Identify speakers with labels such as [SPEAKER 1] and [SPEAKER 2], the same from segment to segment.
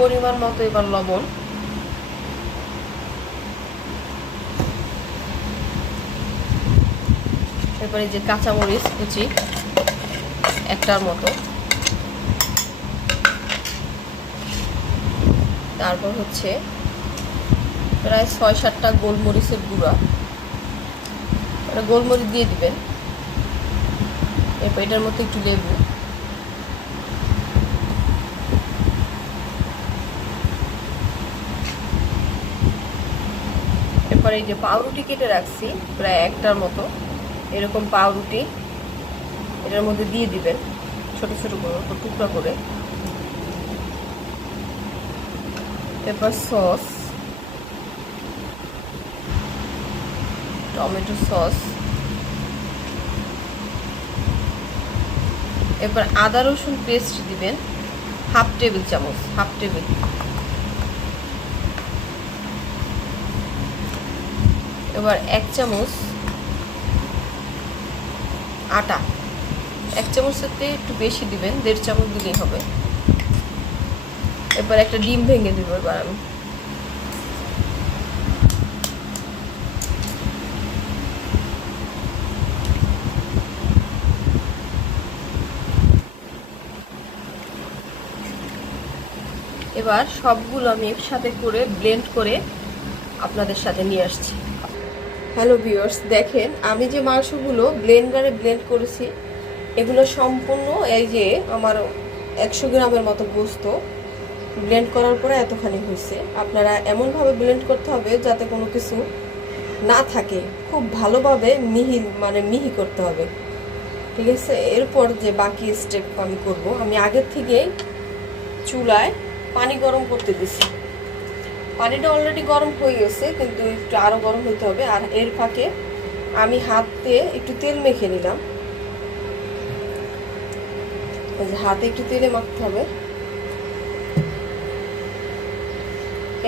[SPEAKER 1] পরিমাণ মতো এবার লবণ। এরপরে যে কাঁচামরিচ কুচি, একটার মতো। তারপর হচ্ছে প্রায় ছয় সাতটা গোলমরিচের গুঁড়া। ওটা গোলমরিচ দিয়ে দিবেন। এরপর এটার মধ্যে একটু লেবু। এরপর এই যে পাউরুটি কেটে রাখছি, প্রায় একটার মতো, এরকম পাউরুটি এটার মধ্যে দিয়ে দিবেন, ছোট ছোট করে টুকরা করে। এরপর সস, টমেটো সস। এরপর আদা রসুন পেস্ট দিবেন, হাফ টেবিল চামচ, হাফ টেবিল। এবার এক চামচ আটা। এক চামচের থেকে একটু বেশি দিবেন, দেড় চামচ দিলেই হবে। এবার একটা ডিম ভেঙে দিব এবার আমি। এবার সবগুলো আমি একসাথে করে ব্লেন্ড করে আপনাদের সাথে নিয়ে আসছি। হ্যালো ভিউয়ার্স দেখেন, আমি যে মাংসগুলো ব্লেন্ডারে ব্লেন্ড করেছি, এগুলো সম্পূর্ণ এই যে আমার একশো গ্রামের মতো গোস্ত ব্লেন্ড করার পরে এতখানি হয়েছে। আপনারা এমনভাবে ব্লেন্ড করতে হবে যাতে কোনো কিছু না থাকে। খুব ভালোভাবে মিহি মানে মিহি করতে হবে। ঠিক আছে? এরপর যে বাকি স্টেপ আমি করব, আমি আগের থেকেই চুলায় পানি গরম করতে দিছি। পানিটা অলরেডি গরম হয়ে গেছে, কিন্তু একটু আরও গরম হতে হবে। আর এর ফাঁকে আমি হাত দিয়ে একটু তেল মেখে নিলাম। হাতে একটু তেলে মাখতে হবে।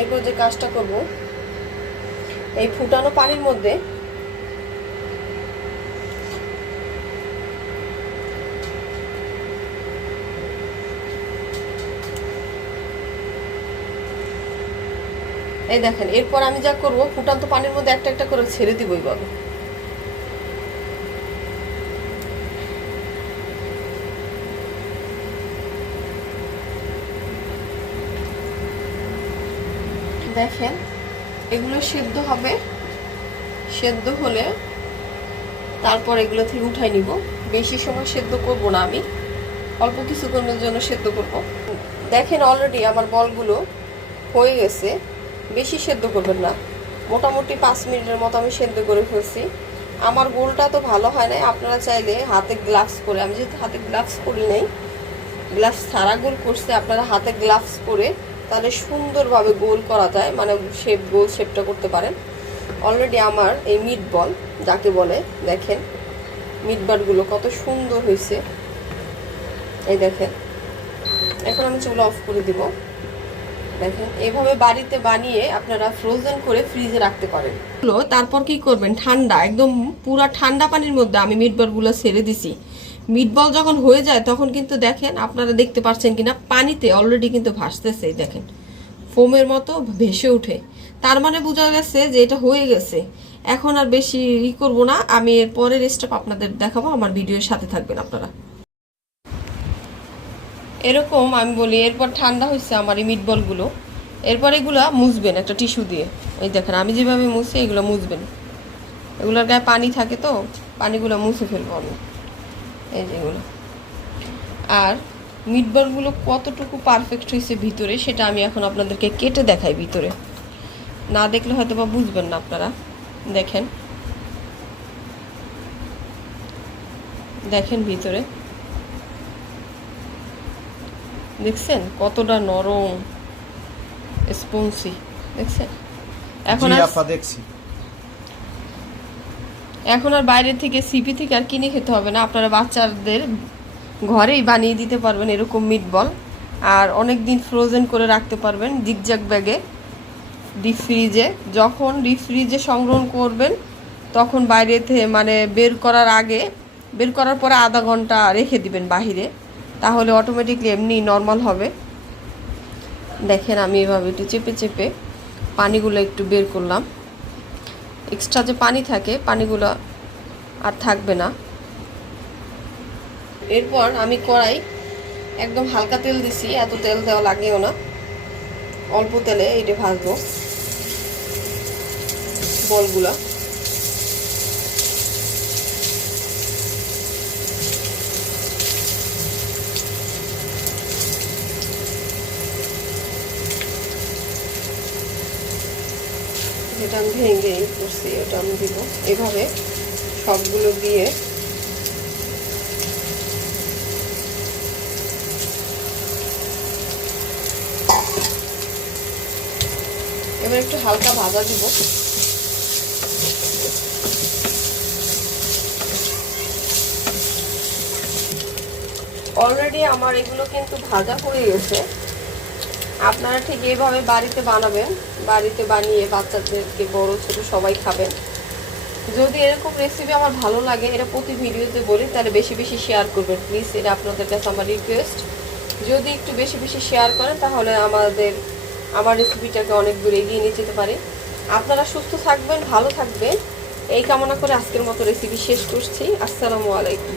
[SPEAKER 1] এরপর যে কাজটা করব, এই ফুটানো পানির মধ্যে এই দেখেন, এরপর আমি যা করব, ফুটান্ত পানির মধ্যে একটা একটা করে ছেড়ে দিব এইভাবে। দেখেন, এগুলো সেদ্ধ হবে। সেদ্ধ হলে তারপর এগুলো থেকে উঠাই নিব। বেশি সময় সেদ্ধ করব না আমি। অল্প কিছুক্ষণের জন্য সেদ্ধ করব। দেখেন অলরেডি আমার বলগুলো হয়ে গেছে। বেশি সেদ্ধ করবেন না। মোটামুটি পাঁচ মিনিটের মতো আমি সেদ্ধ করে ফেলছি। আমার গোলটা তো ভালো হয় নাই, আপনারা চাইলে হাতে গ্লাভস করে, আমি যেহেতু হাতে গ্লাভস করি নাই, গ্লাভস ছাড়া গোল করছে, আপনারা হাতে গ্লাভস করে তাহলে সুন্দরভাবে গোল করা যায় মানে শেপ গোল শেপটা করতে পারেন। অলরেডি আমার এই মিট বল যাকে বলে, দেখেন মিট বলগুলো কত সুন্দর হয়েছে। এই দেখেন, এখন আমি চুলা অফ করে দিব। দেখেন, এভাবে বাড়িতে বানিয়ে আপনারা ফ্রোজেন করে ফ্রিজে রাখতে পারেন। তারপর কি করবেন? ঠান্ডা, একদম পুরা ঠান্ডা পানির মধ্যে আমি মিট বলগুলো ছেড়ে দিছি। মিট বল যখন হয়ে যায়, তখন কিন্তু দেখেন, আপনারা দেখতে পাচ্ছেন কিনা, পানিতে অলরেডি কিন্তু ভাসতেছে দেখেন। ফোমের মতো ভেসে ওঠে। তার মানে বোঝা গেছে যে এটা হয়ে গেছে। এখন আর বেশি ই করব না। আমি এর পরের স্টেপ আপনাদের দেখাবো। আমার ভিডিওর সাথে থাকবেন আপনারা। এরকম আমি বলি, এরপর ঠান্ডা হয়েছে আমার এই মিটবলগুলো এরপর এগুলো মুছবেন একটা টিস্যু দিয়ে। এই দেখেন, আমি যেভাবে মুছি এগুলো মুছবেন। এগুলোর গায়ে পানি থাকে তো, পানিগুলো মুছে ফেলব আমি। এই যেগুলো আর মিটবলগুলো কতটুকু পারফেক্ট হয়েছে ভিতরে, সেটা আমি এখন আপনাদেরকে কেটে দেখাই ভিতরে। না দেখলে হয়তো বা বুঝবেন না আপনারা। দেখেন। দেখেন ভিতরে। দেখছেন? কতটা নরম স্পঞ্জি। দেখছেন? এখন আর
[SPEAKER 2] আপা দেখছি।
[SPEAKER 1] এখন আর বাইরে থেকে সিপি থেকে আর কিনে খেতে হবে না। আপনারা বাচ্চাদের ঘরেই বানিয়ে দিতে পারবেন এরকম মিট বল আর অনেক দিন ফ্রোজেন করে রাখতে পারবেন জিগজ্যাগ ব্যাগে ডিপ ফ্রিজে যখন ডিপ ফ্রিজে সংগ্রহণ করবেন তখন বাইরে থেকে মানে বের করার আগে বের করার পরে আধা ঘণ্টা রেখে দিবেন বাহিরে। তাহলে অটোমেটিকলি এমনি নর্মাল হবে। দেখেন আমি এভাবে একটু চেপে চেপে পানিগুলো একটু বের করলাম। এক্সট্রা যে পানি থাকে, পানিগুলো আর থাকবে না। এরপর আমি কড়াই একদম হালকা তেল দিছি, এত তেল দেওয়া লাগেও না। অল্প তেলে এটা ভাজবো। বলগুলা। যেটা আমি ভেঙে করছি ওটা আমি দিব। এভাবে সবগুলো দিয়ে এবার একটু হালকা ভাজা দিব। অলরেডি আমার এগুলো কিন্তু ভাজা হয়ে গেছে। আপনারা ঠিক এইভাবে বাড়িতে বানাবেন, বাড়িতে বানিয়ে বাচ্চাদেরকে বড়, ছোট সবাই খাবেন। যদি এরকম রেসিপি আমার ভালো লাগে এটা প্রতি ভিডিওতে বলি, তাহলে বেশি বেশি শেয়ার করবেন। প্লিজ এটা আপনাদের কাছে আমার রিকোয়েস্ট যদি একটু বেশি বেশি শেয়ার করেন, তাহলে আমাদের, আমার রেসিপিটাকে অনেক দূর এগিয়ে নিয়ে যেতে পারে। আপনারা সুস্থ থাকবেন, ভালো থাকবেন। এই কামনা করে আজকের মতো রেসিপি শেষ করছি। আসসালামু আলাইকুম।